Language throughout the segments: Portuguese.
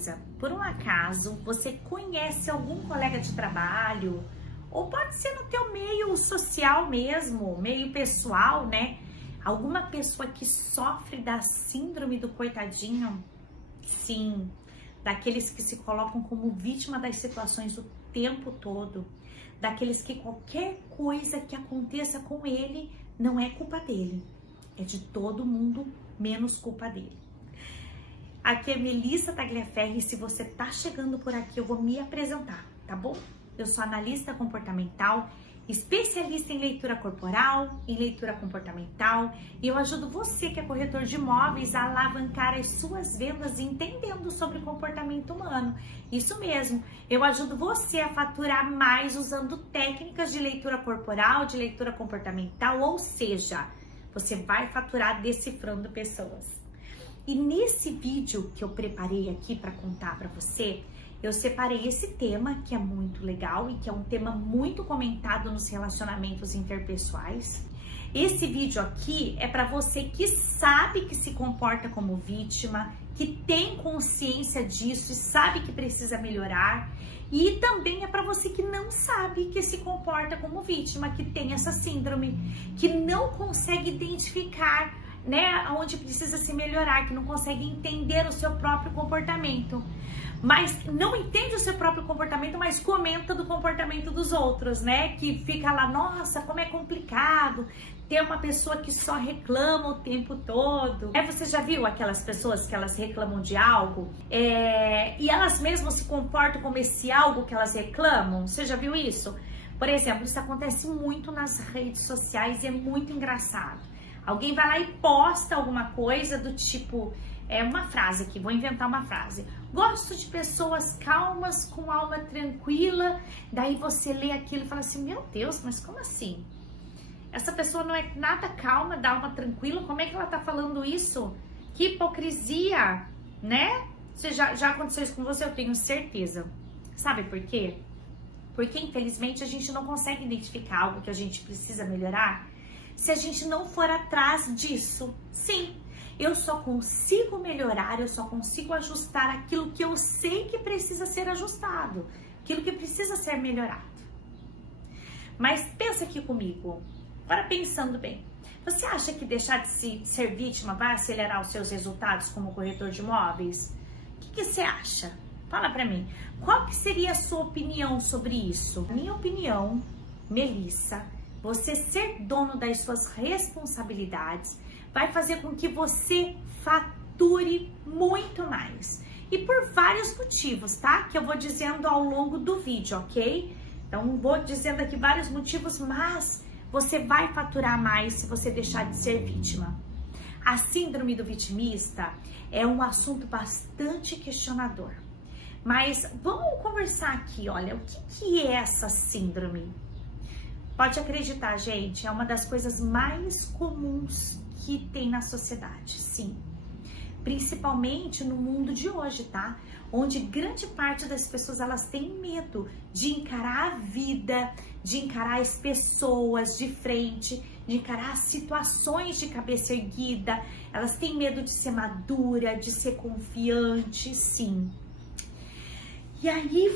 coisa, por um acaso você conhece algum colega de trabalho, ou pode ser no teu meio social mesmo, meio pessoal, né? Alguma pessoa que sofre da síndrome do coitadinho? Sim, daqueles que se colocam como vítima das situações o tempo todo, daqueles que qualquer coisa que aconteça com ele não é culpa dele, é de todo mundo, menos culpa dele. Aqui é Melissa Tagliaferri e se você tá chegando por aqui, eu vou me apresentar, tá bom? Eu sou analista comportamental, especialista em leitura corporal, em leitura comportamental, e eu ajudo você que é corretor de imóveis a alavancar as suas vendas entendendo sobre comportamento humano. Isso mesmo, eu ajudo você a faturar mais usando técnicas de leitura corporal, de leitura comportamental, ou seja, você vai faturar decifrando pessoas. E nesse vídeo que eu preparei aqui para contar para você, eu separei esse tema que é muito legal e que é um tema muito comentado nos relacionamentos interpessoais. Esse vídeo aqui é para você que sabe que se comporta como vítima, que tem consciência disso e sabe que precisa melhorar. E também é para você que não sabe que se comporta como vítima, que tem essa síndrome, que não consegue identificar, né, onde precisa se melhorar, que não consegue entender o seu próprio comportamento. Mas não entende o seu próprio comportamento, mas comenta do comportamento dos outros, né? Que fica lá, nossa, como é complicado ter uma pessoa que só reclama o tempo todo. Você já viu aquelas pessoas que elas reclamam de algo e elas mesmas se comportam como esse algo que elas reclamam? Você já viu isso? Por exemplo, isso acontece muito nas redes sociais e é muito engraçado. Alguém vai lá e posta alguma coisa do tipo, uma frase aqui, vou inventar uma frase. Gosto de pessoas calmas, com alma tranquila. Daí você lê aquilo e fala assim, meu Deus, mas como assim? Essa pessoa não é nada calma, da alma tranquila, como é que ela tá falando isso? Que hipocrisia, né? Já aconteceu isso com você, eu tenho certeza. Sabe por quê? Porque infelizmente a gente não consegue identificar algo que a gente precisa melhorar se a gente não for atrás disso. Sim, eu só consigo melhorar, eu só consigo ajustar aquilo que eu sei que precisa ser ajustado, aquilo que precisa ser melhorado. Mas pensa aqui comigo, agora pensando bem, você acha que deixar de ser vítima vai acelerar os seus resultados como corretor de imóveis? O que você acha? Fala pra mim, qual que seria a sua opinião sobre isso? Minha opinião, Melissa, você ser dono das suas responsabilidades vai fazer com que você fature muito mais. E por vários motivos, tá? Que eu vou dizendo ao longo do vídeo, ok? Então, vou dizendo aqui vários motivos, mas você vai faturar mais se você deixar de ser vítima. A síndrome do vitimista é um assunto bastante questionador. Mas vamos conversar aqui, olha, o que é essa síndrome? Pode acreditar, gente, é uma das coisas mais comuns que tem na sociedade, sim. Principalmente no mundo de hoje, tá? Onde grande parte das pessoas, elas têm medo de encarar a vida, de encarar as pessoas de frente, de encarar as situações de cabeça erguida. Elas têm medo de ser madura, de ser confiante, sim. E aí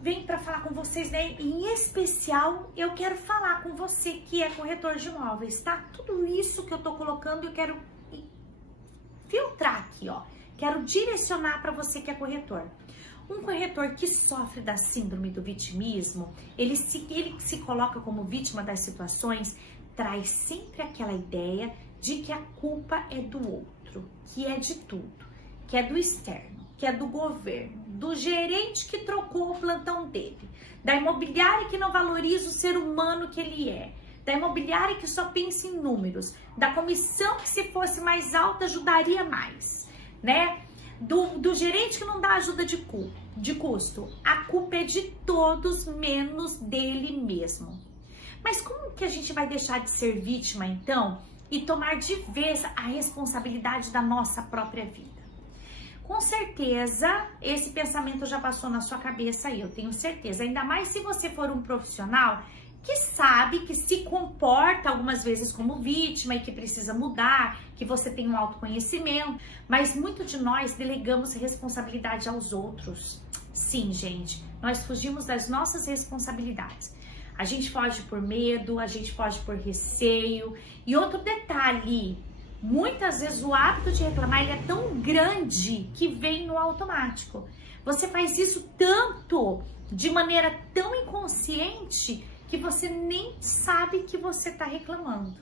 vem para falar com vocês, né? Em especial, eu quero falar com você que é corretor de imóveis, tá? Tudo isso que eu tô colocando, eu quero filtrar aqui, ó. Quero direcionar para você que é corretor. Um corretor que sofre da síndrome do vitimismo, ele se coloca como vítima das situações, traz sempre aquela ideia de que a culpa é do outro, que é de tudo, que é do externo, que é do governo, do gerente que trocou o plantão dele, da imobiliária que não valoriza o ser humano que ele é, da imobiliária que só pensa em números, da comissão que se fosse mais alta ajudaria mais, né? Do gerente que não dá ajuda de custo. A culpa é de todos, menos dele mesmo. Mas como que a gente vai deixar de ser vítima, então, e tomar de vez a responsabilidade da nossa própria vida? Com certeza, esse pensamento já passou na sua cabeça aí, eu tenho certeza. Ainda mais se você for um profissional que sabe que se comporta algumas vezes como vítima e que precisa mudar, que você tem um autoconhecimento, mas muito de nós delegamos responsabilidade aos outros. Sim, gente, nós fugimos das nossas responsabilidades. A gente foge por medo, a gente foge por receio. E outro detalhe, muitas vezes o hábito de reclamar ele é tão grande que vem no automático. Você faz isso tanto, de maneira tão inconsciente, que você nem sabe que você está reclamando.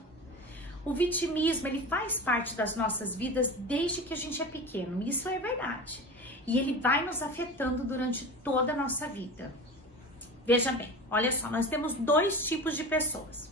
O vitimismo, ele faz parte das nossas vidas desde que a gente é pequeno, isso é verdade. E ele vai nos afetando durante toda a nossa vida. Veja bem, olha só, nós temos dois tipos de pessoas.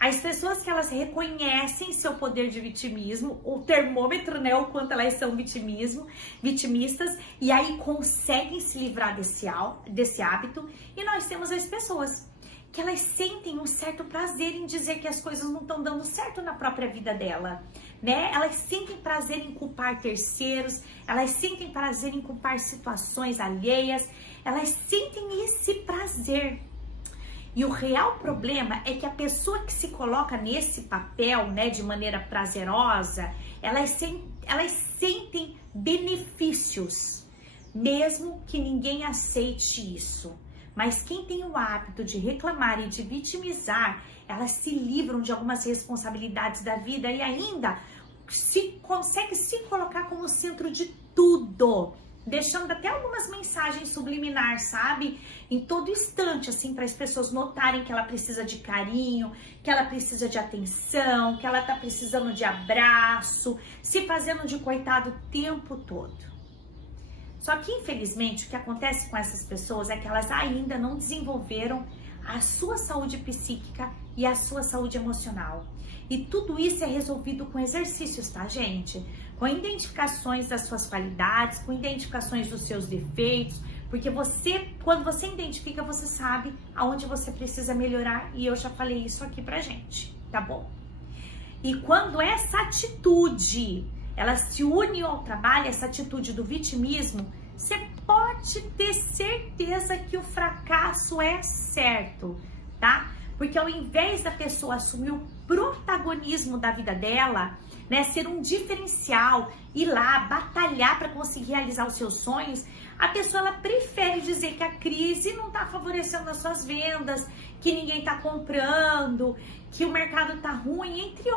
As pessoas que elas reconhecem seu poder de vitimismo, o termômetro, né, o quanto elas são vitimistas, e aí conseguem se livrar desse hábito. E nós temos as pessoas que elas sentem um certo prazer em dizer que as coisas não estão dando certo na própria vida dela, né? Elas sentem prazer em culpar terceiros, elas sentem prazer em culpar situações alheias, elas sentem esse prazer. E o real problema é que a pessoa que se coloca nesse papel, né, de maneira prazerosa, elas sentem benefícios, mesmo que ninguém aceite isso. Mas quem tem o hábito de reclamar e de vitimizar, elas se livram de algumas responsabilidades da vida e ainda consegue se colocar como centro de tudo, deixando até algumas mensagens subliminares, sabe? Em todo instante, assim, para as pessoas notarem que ela precisa de carinho, que ela precisa de atenção, que ela tá precisando de abraço, se fazendo de coitado o tempo todo. Só que, infelizmente, o que acontece com essas pessoas é que elas ainda não desenvolveram a sua saúde psíquica e a sua saúde emocional. E tudo isso é resolvido com exercícios, tá, gente? Com identificações das suas qualidades, com identificações dos seus defeitos, porque quando você identifica, você sabe aonde você precisa melhorar, e eu já falei isso aqui pra gente, tá bom? E quando essa atitude, ela se une ao trabalho, essa atitude do vitimismo, você pode ter certeza que o fracasso é certo, tá? Porque ao invés da pessoa assumir o protagonismo da vida dela, né, ser um diferencial, ir lá, batalhar para conseguir realizar os seus sonhos, a pessoa ela prefere dizer que a crise não está favorecendo as suas vendas, que ninguém está comprando, que o mercado está ruim, entre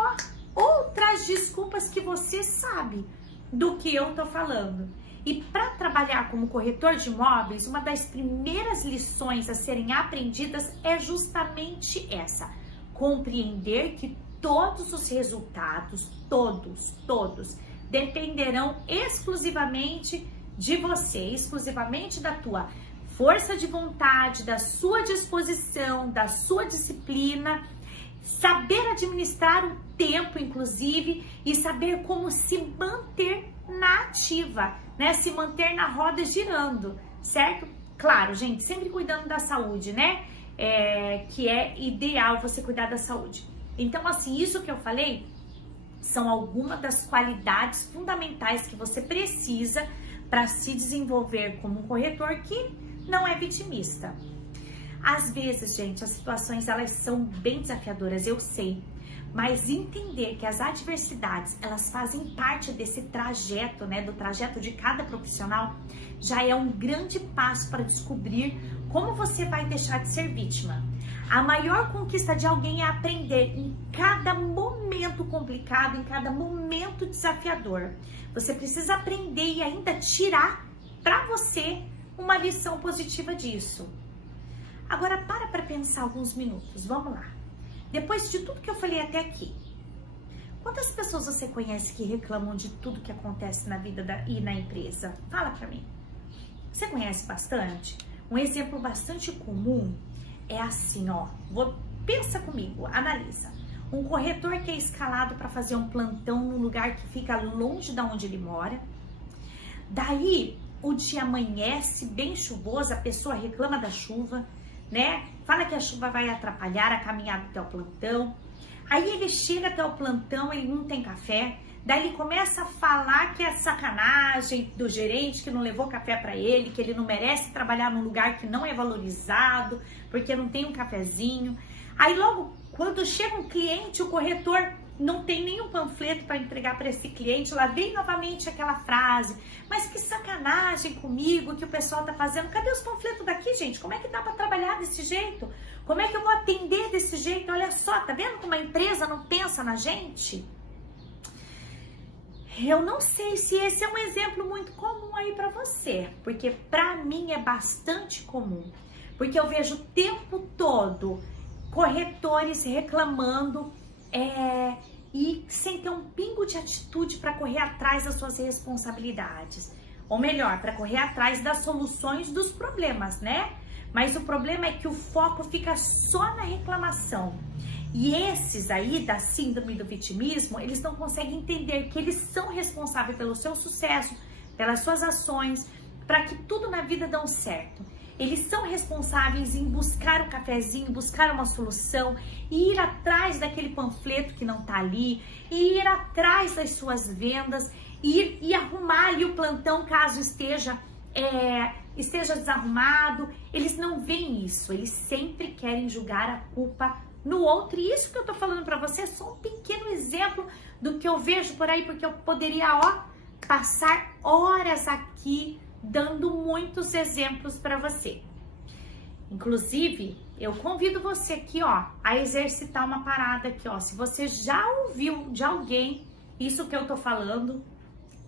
outras desculpas que você sabe do que eu tô falando. E para trabalhar como corretor de imóveis, uma das primeiras lições a serem aprendidas é justamente essa: compreender que todos os resultados, todos, dependerão exclusivamente de você, exclusivamente da tua força de vontade, da sua disposição, da sua disciplina, saber administrar o tempo, inclusive, e saber como se manter na ativa, né? Se manter na roda girando, certo? Claro, gente, sempre cuidando da saúde, né? Que é ideal você cuidar da saúde. Então, assim, isso que eu falei são algumas das qualidades fundamentais que você precisa para se desenvolver como um corretor que não é vitimista. Às vezes, gente, as situações elas são bem desafiadoras, eu sei, mas entender que as adversidades elas fazem parte desse trajeto, né, do trajeto de cada profissional, já é um grande passo para descobrir como você vai deixar de ser vítima. A maior conquista de alguém é aprender em cada momento complicado, em cada momento desafiador. Você precisa aprender e ainda tirar para você uma lição positiva disso. Agora para pensar alguns minutos, vamos lá. Depois de tudo que eu falei até aqui, quantas pessoas você conhece que reclamam de tudo que acontece na vida e na empresa? Fala pra mim. Você conhece bastante? Um exemplo bastante comum é assim, ó. Pensa comigo, analisa. Um corretor que é escalado para fazer um plantão num lugar que fica longe de onde ele mora. Daí o dia amanhece bem chuvoso, a pessoa reclama da chuva, né? Fala que a chuva vai atrapalhar a caminhada até o plantão. Aí ele chega até o plantão, ele não tem café. Daí ele começa a falar que é sacanagem do gerente que não levou café para ele, que ele não merece trabalhar num lugar que não é valorizado, porque não tem um cafezinho. Aí logo, quando chega um cliente, o corretor não tem nenhum panfleto para entregar para esse cliente, lá vem novamente aquela frase: mas que sacanagem comigo que o pessoal tá fazendo, cadê os panfletos daqui, gente? Como é que dá para trabalhar desse jeito? Como é que eu vou atender desse jeito? Olha só, tá vendo como a empresa não pensa na gente? Eu não sei se esse é um exemplo muito comum aí para você, porque para mim é bastante comum, porque eu vejo o tempo todo corretores reclamando e sem ter um pingo de atitude para correr atrás das suas responsabilidades, ou melhor, para correr atrás das soluções dos problemas, né? Mas o problema é que o foco fica só na reclamação. E esses aí da síndrome do vitimismo, eles não conseguem entender que eles são responsáveis pelo seu sucesso, pelas suas ações, para que tudo na vida dê certo. Eles são responsáveis em buscar o cafezinho, buscar uma solução, e ir atrás daquele panfleto que não tá ali, e ir atrás das suas vendas, e arrumar ali o plantão caso esteja desarrumado. Eles não veem isso, eles sempre querem jogar a culpa no outro. E isso que eu tô falando pra você é só um pequeno exemplo do que eu vejo por aí, porque eu poderia, passar horas aqui dando muitos exemplos para você. Inclusive, eu convido você aqui, a exercitar uma parada aqui, se você já ouviu de alguém isso que eu tô falando,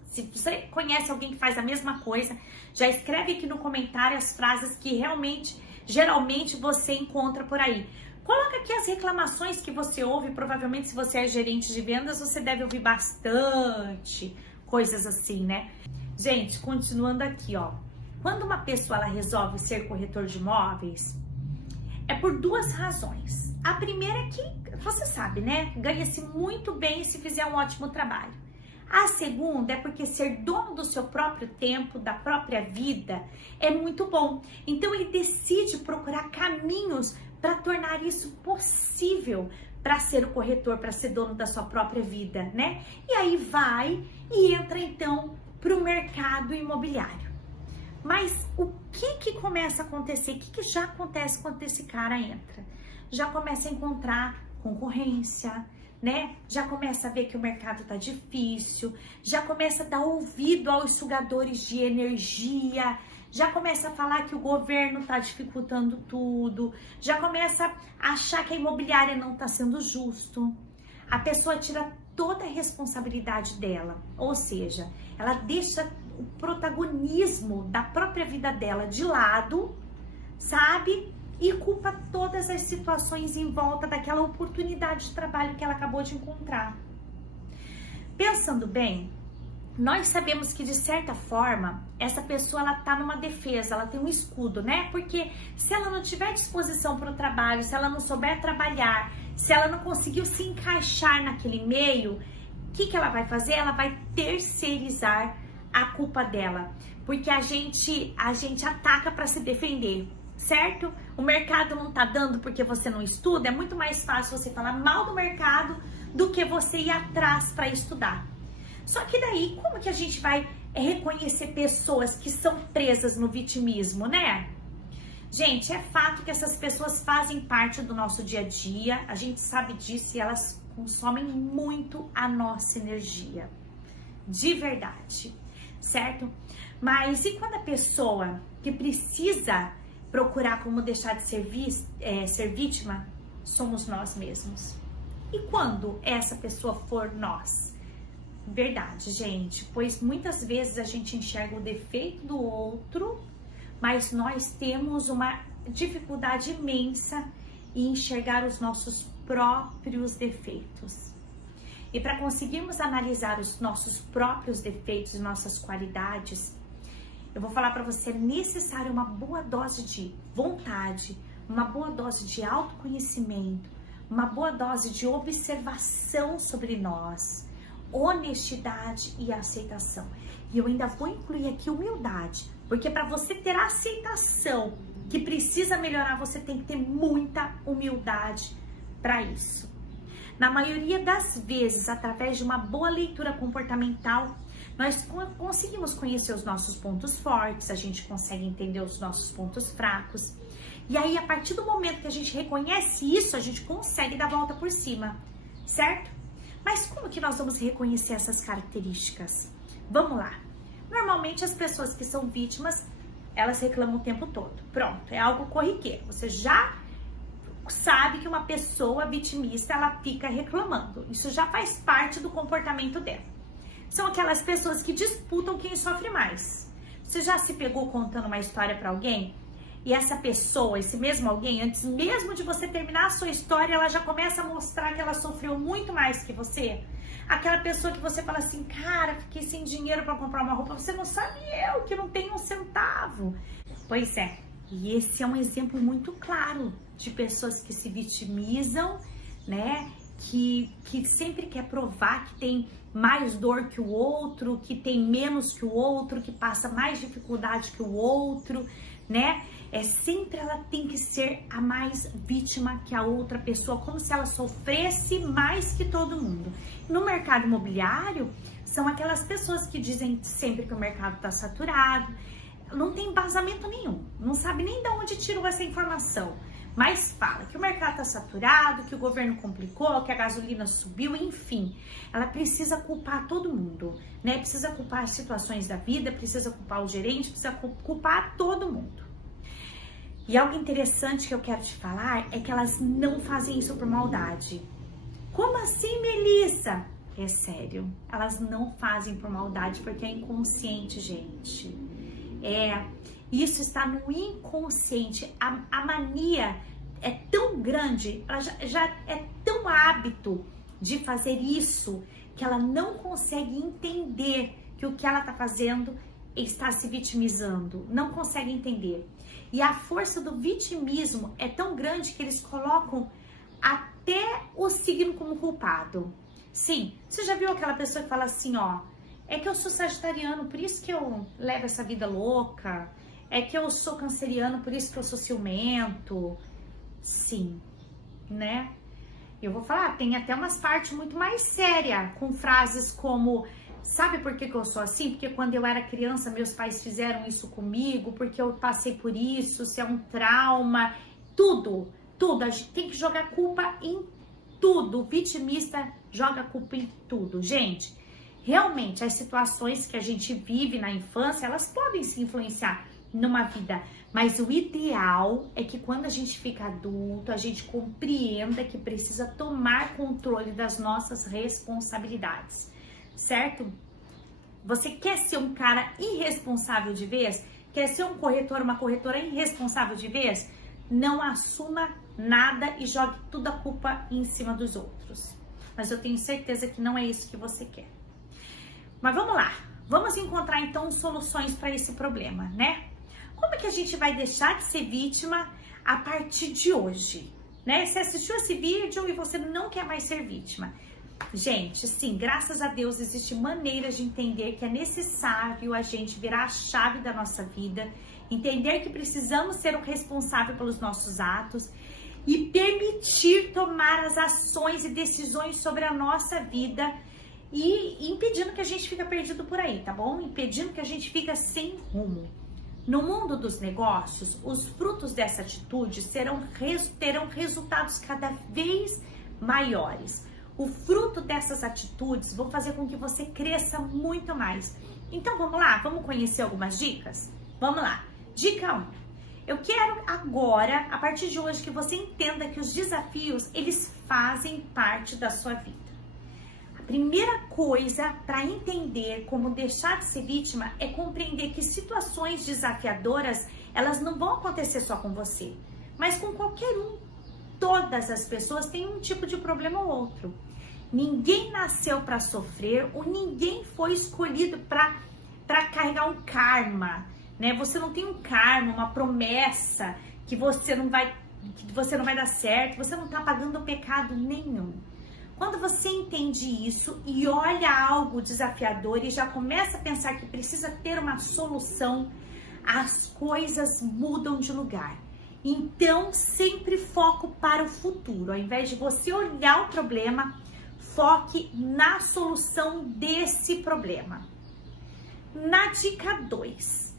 se você conhece alguém que faz a mesma coisa, já escreve aqui no comentário as frases que geralmente você encontra por aí. Coloca aqui as reclamações que você ouve. Provavelmente, se você é gerente de vendas, você deve ouvir bastante coisas assim, né? Gente, continuando aqui, quando uma pessoa ela resolve ser corretor de imóveis, é por duas razões. A primeira é que, você sabe, né? Ganha-se muito bem se fizer um ótimo trabalho. A segunda é porque ser dono do seu próprio tempo, da própria vida, é muito bom. Então ele decide procurar caminhos para tornar isso possível, para ser o corretor, para ser dono da sua própria vida, né? E aí vai e entra então para o mercado imobiliário. Mas o que começa a acontecer? O que já acontece quando esse cara entra? Já começa a encontrar concorrência, né? Já começa a ver que o mercado tá difícil, já começa a dar ouvido aos sugadores de energia, já começa a falar que o governo tá dificultando tudo, já começa a achar que a imobiliária não tá sendo justo. A pessoa tira toda a responsabilidade dela, ou seja, ela deixa o protagonismo da própria vida dela de lado, sabe? E culpa todas as situações em volta daquela oportunidade de trabalho que ela acabou de encontrar. Pensando bem, nós sabemos que de certa forma essa pessoa ela tá numa defesa, ela tem um escudo, né? Porque se ela não tiver disposição para o trabalho, se ela não souber trabalhar, se ela não conseguiu se encaixar naquele meio, o que ela vai fazer? Ela vai terceirizar a culpa dela, porque a gente ataca para se defender, certo? O mercado não tá dando porque você não estuda. É muito mais fácil você falar mal do mercado do que você ir atrás para estudar. Só que daí, como que a gente vai reconhecer pessoas que são presas no vitimismo, né? Gente, é fato que essas pessoas fazem parte do nosso dia a dia, a gente sabe disso, e elas consomem muito a nossa energia, de verdade, certo? Mas e quando a pessoa que precisa procurar como deixar de ser vítima, somos nós mesmos? E quando essa pessoa for nós? Verdade, gente, pois muitas vezes a gente enxerga o defeito do outro, mas nós temos uma dificuldade imensa em enxergar os nossos próprios defeitos. E para conseguirmos analisar os nossos próprios defeitos e nossas qualidades, eu vou falar para você, é necessário uma boa dose de vontade, uma boa dose de autoconhecimento, uma boa dose de observação sobre nós, honestidade e aceitação. E eu ainda vou incluir aqui humildade, porque para você ter a aceitação que precisa melhorar, você tem que ter muita humildade para isso. Na maioria das vezes, através de uma boa leitura comportamental, nós conseguimos conhecer os nossos pontos fortes, a gente consegue entender os nossos pontos fracos. E aí, a partir do momento que a gente reconhece isso, a gente consegue dar a volta por cima, certo? Mas como que nós vamos reconhecer essas características? Vamos lá. Normalmente, as pessoas que são vítimas, elas reclamam o tempo todo. Pronto, é algo corriqueiro. Você já sabe que uma pessoa vitimista, ela fica reclamando. Isso já faz parte do comportamento dela. São aquelas pessoas que disputam quem sofre mais. Você já se pegou contando uma história para alguém? E essa pessoa, esse mesmo alguém, antes mesmo de você terminar a sua história, ela já começa a mostrar que ela sofreu muito mais que você. Aquela pessoa que você fala assim, cara, fiquei sem dinheiro para comprar uma roupa, você não sabe eu que não tenho um centavo. Pois é, e esse é um exemplo muito claro de pessoas que se vitimizam, né? Que sempre quer provar que tem mais dor que o outro, que tem menos que o outro, que passa mais dificuldade que o outro, né? Sempre ela tem que ser a mais vítima que a outra pessoa, como se ela sofresse mais que todo mundo. No mercado imobiliário, são aquelas pessoas que dizem sempre que o mercado está saturado, não tem embasamento nenhum, não sabe nem de onde tirou essa informação, mas fala que o mercado está saturado, que o governo complicou, que a gasolina subiu, enfim. Ela precisa culpar todo mundo, né? Precisa culpar as situações da vida, precisa culpar o gerente, precisa culpar todo mundo. E algo interessante que eu quero te falar é que elas não fazem isso por maldade. Como assim, Melissa? É sério, elas não fazem por maldade porque é inconsciente, gente. Isso está no inconsciente. A mania é tão grande, ela já é tão hábito de fazer isso que ela não consegue entender que o que ela está fazendo está se vitimizando, não consegue entender. E a força do vitimismo é tão grande que eles colocam até o signo como culpado. Sim, você já viu aquela pessoa que fala assim, ó, é que eu sou sagitariano, por isso que eu levo essa vida louca, é que eu sou canceriano, por isso que eu sou ciumento. Sim, né? Eu vou falar, tem até umas partes muito mais sérias, com frases como, sabe por que eu sou assim? Porque quando eu era criança, meus pais fizeram isso comigo, porque eu passei por isso, se é um trauma, tudo. A gente tem que jogar culpa em tudo. O vitimista joga culpa em tudo. Gente, realmente, as situações que a gente vive na infância, elas podem se influenciar numa vida, mas o ideal é que quando a gente fica adulto, a gente compreenda que precisa tomar controle das nossas responsabilidades, certo? Você quer ser um cara irresponsável de vez? Quer ser um corretor, uma corretora irresponsável de vez? Não assuma nada e jogue toda a culpa em cima dos outros. Mas eu tenho certeza que não é isso que você quer. Mas vamos lá, vamos encontrar então soluções para esse problema, né? Como é que a gente vai deixar de ser vítima a partir de hoje, né? Você assistiu esse vídeo e você não quer mais ser vítima. Gente, sim, graças a Deus existem maneiras de entender que é necessário a gente virar a chave da nossa vida, entender que precisamos ser o responsável pelos nossos atos e permitir tomar as ações e decisões sobre a nossa vida e impedindo que a gente fique perdido por aí, tá bom? Impedindo que a gente fique sem rumo. No mundo dos negócios, os frutos dessa atitude terão resultados cada vez maiores. O fruto dessas atitudes vão fazer com que você cresça muito mais. Então vamos lá, vamos conhecer algumas dicas? Vamos lá. Dica 1. Eu quero agora, a partir de hoje, que você entenda que os desafios, eles fazem parte da sua vida. Primeira coisa para entender como deixar de ser vítima é compreender que situações desafiadoras, elas não vão acontecer só com você, mas com qualquer um. Todas as pessoas têm um tipo de problema ou outro. Ninguém nasceu para sofrer ou ninguém foi escolhido para carregar um karma, né? Você não tem um karma, uma promessa que você não vai dar certo, você não está pagando pecado nenhum. Quando você entende isso e olha algo desafiador e já começa a pensar que precisa ter uma solução, as coisas mudam de lugar. Então, sempre foco para o futuro. Ao invés de você olhar o problema, foque na solução desse problema. Na dica 2,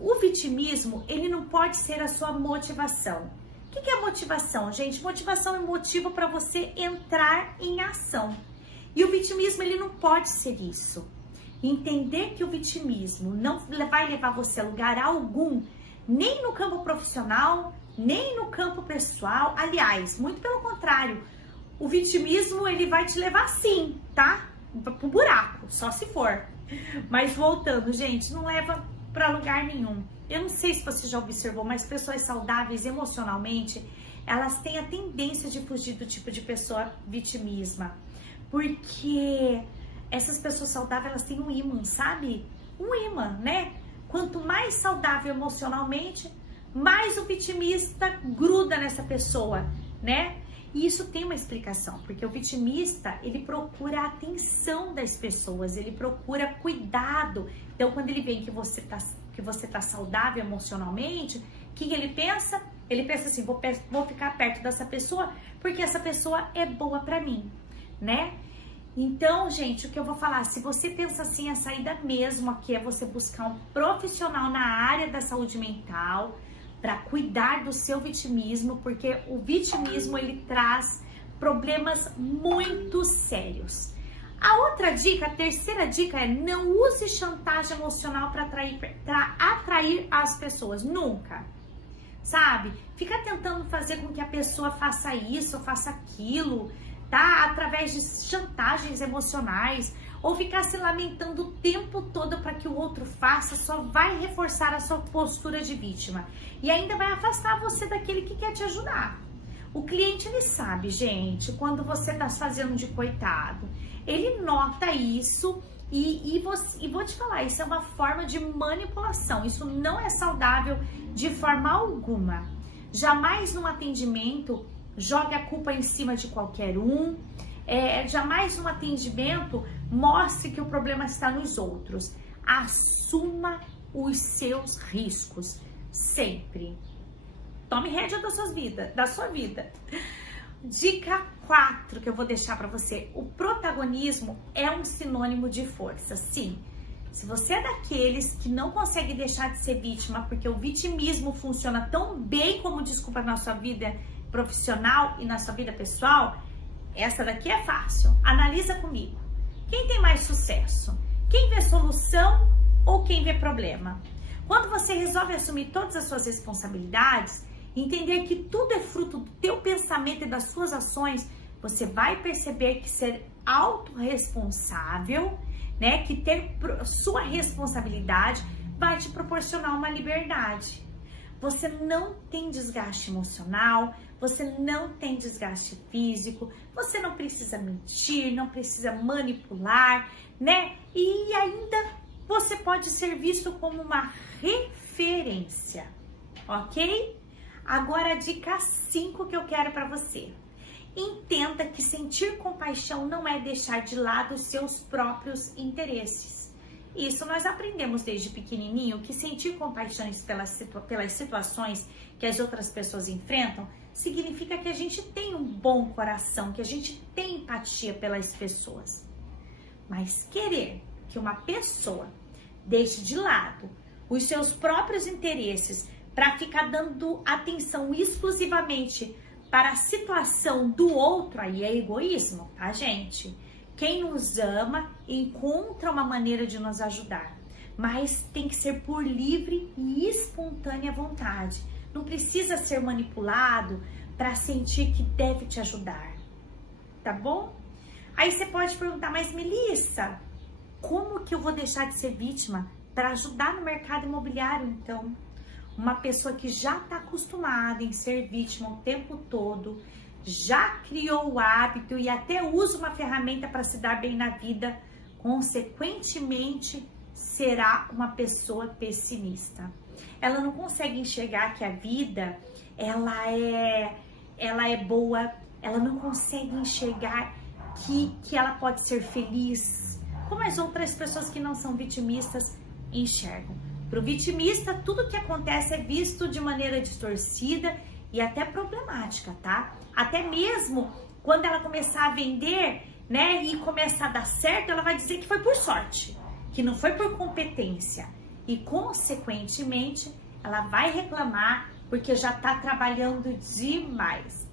o vitimismo, ele não pode ser a sua motivação. O que é motivação, gente? Motivação é motivo para você entrar em ação. E o vitimismo, ele não pode ser isso. Entender que o vitimismo não vai levar você a lugar algum, nem no campo profissional, nem no campo pessoal. Aliás, muito pelo contrário, o vitimismo, ele vai te levar sim, tá? Pro buraco, só se for. Mas voltando, gente, não leva para lugar nenhum. Eu não sei se você já observou, mas pessoas saudáveis emocionalmente, elas têm a tendência de fugir do tipo de pessoa vitimisma. Porque essas pessoas saudáveis, elas têm um imã, sabe? Um imã, né? Quanto mais saudável emocionalmente, mais o vitimista gruda nessa pessoa, né? E isso tem uma explicação, porque o vitimista, ele procura a atenção das pessoas, ele procura cuidado. Então, quando ele vê que você tá saudável emocionalmente, o que ele pensa? Ele pensa assim, vou ficar perto dessa pessoa, porque essa pessoa é boa pra mim, né? Então, gente, o que eu vou falar, se você pensa assim, a saída mesmo aqui é você buscar um profissional na área da saúde mental, para cuidar do seu vitimismo, porque o vitimismo, ele traz problemas muito sérios. A outra dica, a terceira dica é não use chantagem emocional para atrair as pessoas, nunca. Sabe? Fica tentando fazer com que a pessoa faça isso, faça aquilo, tá? Através de chantagens emocionais, ou ficar se lamentando o tempo todo para que o outro faça, só vai reforçar a sua postura de vítima e ainda vai afastar você daquele que quer te ajudar. O cliente, ele sabe, gente, quando você tá fazendo de coitado, ele nota isso e vou te falar, isso é uma forma de manipulação, isso não é saudável de forma alguma. Jamais num atendimento jogue a culpa em cima de qualquer um, jamais no atendimento mostre que o problema está nos outros. Assuma os seus riscos, sempre. Tome rédea da sua vida. Dica 4 que eu vou deixar para você. O protagonismo é um sinônimo de força, sim. Se você é daqueles que não consegue deixar de ser vítima, porque o vitimismo funciona tão bem como desculpa na sua vida profissional e na sua vida pessoal, essa daqui é fácil. Analisa comigo. Quem tem mais sucesso? Quem vê solução ou quem vê problema? Quando você resolve assumir todas as suas responsabilidades, entender que tudo é fruto do teu pensamento e das suas ações, você vai perceber que ser autorresponsável, né, que ter sua responsabilidade vai te proporcionar uma liberdade. Você não tem desgaste emocional, você não tem desgaste físico, você não precisa mentir, não precisa manipular, né? E ainda você pode ser visto como uma referência, ok? Agora a dica 5 que eu quero para você. Entenda que sentir compaixão não é deixar de lado os seus próprios interesses. Isso nós aprendemos desde pequenininho, que sentir compaixão pelas situações que as outras pessoas enfrentam significa que a gente tem um bom coração, que a gente tem empatia pelas pessoas. Mas querer que uma pessoa deixe de lado os seus próprios interesses para ficar dando atenção exclusivamente para a situação do outro, aí é egoísmo, tá, gente? Quem nos ama encontra uma maneira de nos ajudar, mas tem que ser por livre e espontânea vontade. Não precisa ser manipulado para sentir que deve te ajudar, tá bom? Aí você pode perguntar, mas Melissa, como que eu vou deixar de ser vítima para ajudar no mercado imobiliário, então? Uma pessoa que já está acostumada em ser vítima o tempo todo, já criou o hábito e até usa uma ferramenta para se dar bem na vida, consequentemente será uma pessoa pessimista. Ela não consegue enxergar que a vida ela é boa, ela não consegue enxergar que ela pode ser feliz, como as outras pessoas que não são vitimistas enxergam. Para o vitimista, tudo que acontece é visto de maneira distorcida e até problemática, tá? Até mesmo quando ela começar a vender, né, e começar a dar certo, ela vai dizer que foi por sorte. que não foi por competência e, consequentemente, ela vai reclamar porque já tá trabalhando demais.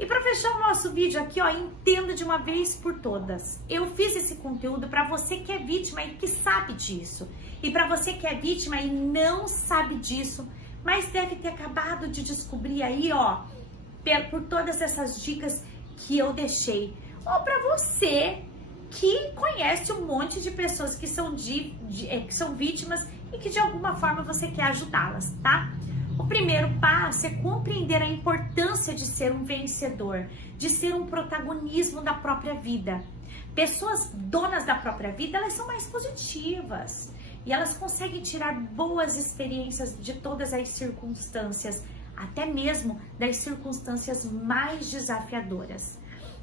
E para fechar o nosso vídeo aqui, ó, entenda de uma vez por todas. Eu fiz esse conteúdo para você que é vítima e que sabe disso. E para você que é vítima e não sabe disso, mas deve ter acabado de descobrir aí, ó, por todas essas dicas que eu deixei. Ou para você que conhece um monte de pessoas que são vítimas e que de alguma forma você quer ajudá-las, tá? O primeiro passo é compreender a importância de ser um vencedor, de ser um protagonismo da própria vida. Pessoas donas da própria vida, elas são mais positivas e elas conseguem tirar boas experiências de todas as circunstâncias, até mesmo das circunstâncias mais desafiadoras.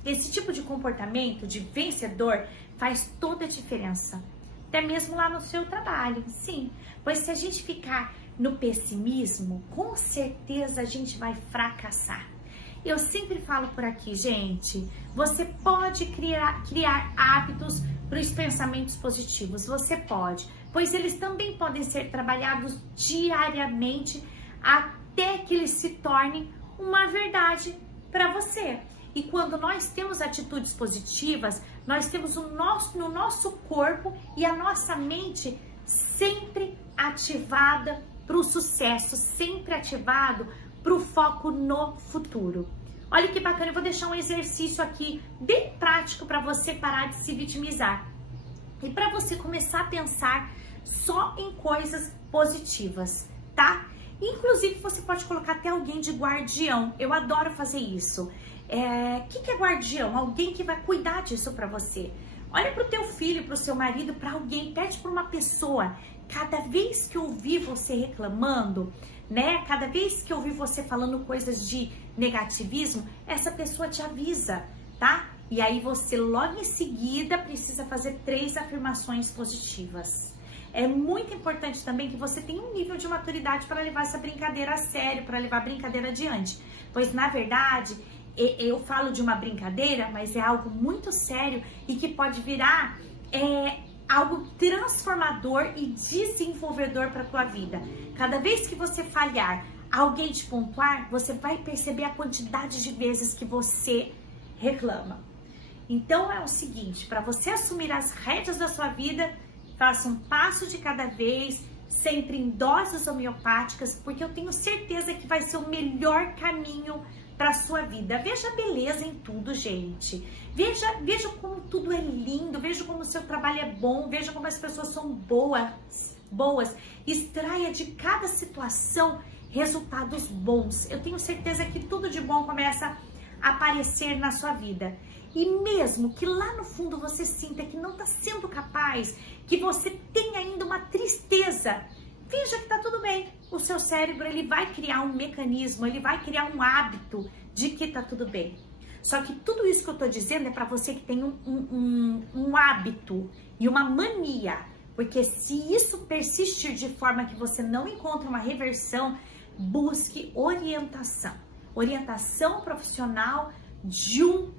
Esse tipo de comportamento de vencedor faz toda a diferença, até mesmo lá no seu trabalho, sim, pois se a gente ficar no pessimismo, com certeza a gente vai fracassar. Eu sempre falo por aqui, gente, você pode criar hábitos para os pensamentos positivos, você pode, pois eles também podem ser trabalhados diariamente até que eles se tornem uma verdade para você. E quando nós temos atitudes positivas, nós temos no nosso corpo e a nossa mente sempre ativada para o sucesso, sempre ativado para o foco no futuro. Olha que bacana, eu vou deixar um exercício aqui bem prático para você parar de se vitimizar e para você começar a pensar só em coisas positivas, tá? Inclusive você pode colocar até alguém de guardião, eu adoro fazer isso. Que é guardião? Alguém que vai cuidar disso para você. Olha para o teu filho, para o seu marido, para alguém, pede para uma pessoa. Cada vez que eu ouvir você reclamando, né? Cada vez que eu ouvir você falando coisas de negativismo, essa pessoa te avisa, tá? E aí você logo em seguida precisa fazer 3 afirmações positivas. É muito importante também que você tenha um nível de maturidade para levar essa brincadeira a sério, para levar a brincadeira adiante. Pois na verdade, eu falo de uma brincadeira, mas é algo muito sério e que pode virar algo transformador e desenvolvedor para a tua vida. Cada vez que você falhar, alguém te pontuar, você vai perceber a quantidade de vezes que você reclama. Então é o seguinte, para você assumir as rédeas da sua vida, faça um passo de cada vez, sempre em doses homeopáticas, porque eu tenho certeza que vai ser o melhor caminho para sua vida. Veja a beleza em tudo, gente. Veja como tudo é lindo, veja como o seu trabalho é bom, veja como as pessoas são boas. Extraia de cada situação resultados bons. Eu tenho certeza que tudo de bom começa a aparecer na sua vida. E mesmo que lá no fundo você sinta que não está sendo capaz, que você tem ainda uma tristeza, veja que tá tudo bem. O seu cérebro, ele vai criar um mecanismo, ele vai criar um hábito de que tá tudo bem. Só que tudo isso que eu tô dizendo é para você que tem um hábito e uma mania. Porque se isso persistir de forma que você não encontra uma reversão, busque orientação. Orientação profissional de um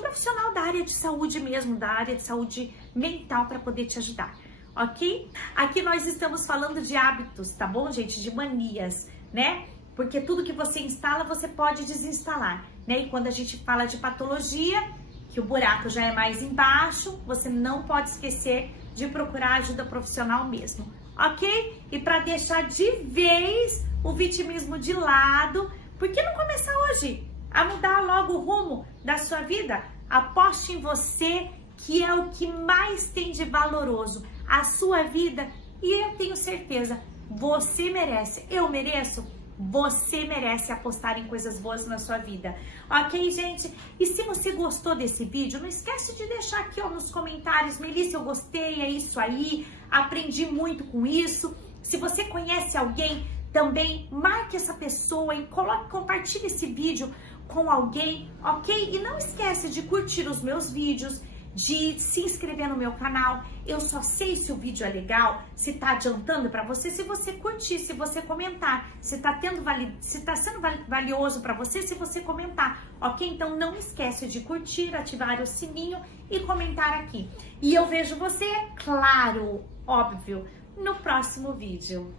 profissional da área de saúde mesmo, da área de saúde mental, para poder te ajudar. Ok? Aqui nós estamos falando de hábitos, tá bom, gente? De manias, né? Porque tudo que você instala, você pode desinstalar, né? E quando a gente fala de patologia, que o buraco já é mais embaixo, você não pode esquecer de procurar ajuda profissional mesmo, ok? E para deixar de vez o vitimismo de lado, por que não começar hoje a mudar logo o rumo da sua vida? Aposte em você, que é o que mais tem de valoroso, a sua vida, e eu tenho certeza, você merece, eu mereço, você merece apostar em coisas boas na sua vida, ok, gente? E se você gostou desse vídeo, não esquece de deixar aqui, ó, nos comentários, Melissa, eu gostei, é isso aí, aprendi muito com isso. Se você conhece alguém, também marque essa pessoa e compartilhe esse vídeo com alguém, ok? E não esquece de curtir os meus vídeos, de se inscrever no meu canal. Eu só sei se o vídeo é legal, se tá adiantando para você, se você curtir, se você comentar, se tá sendo valioso para você, se você comentar, ok? Então não esquece de curtir, ativar o sininho e comentar aqui. E eu vejo você, claro, óbvio, no próximo vídeo.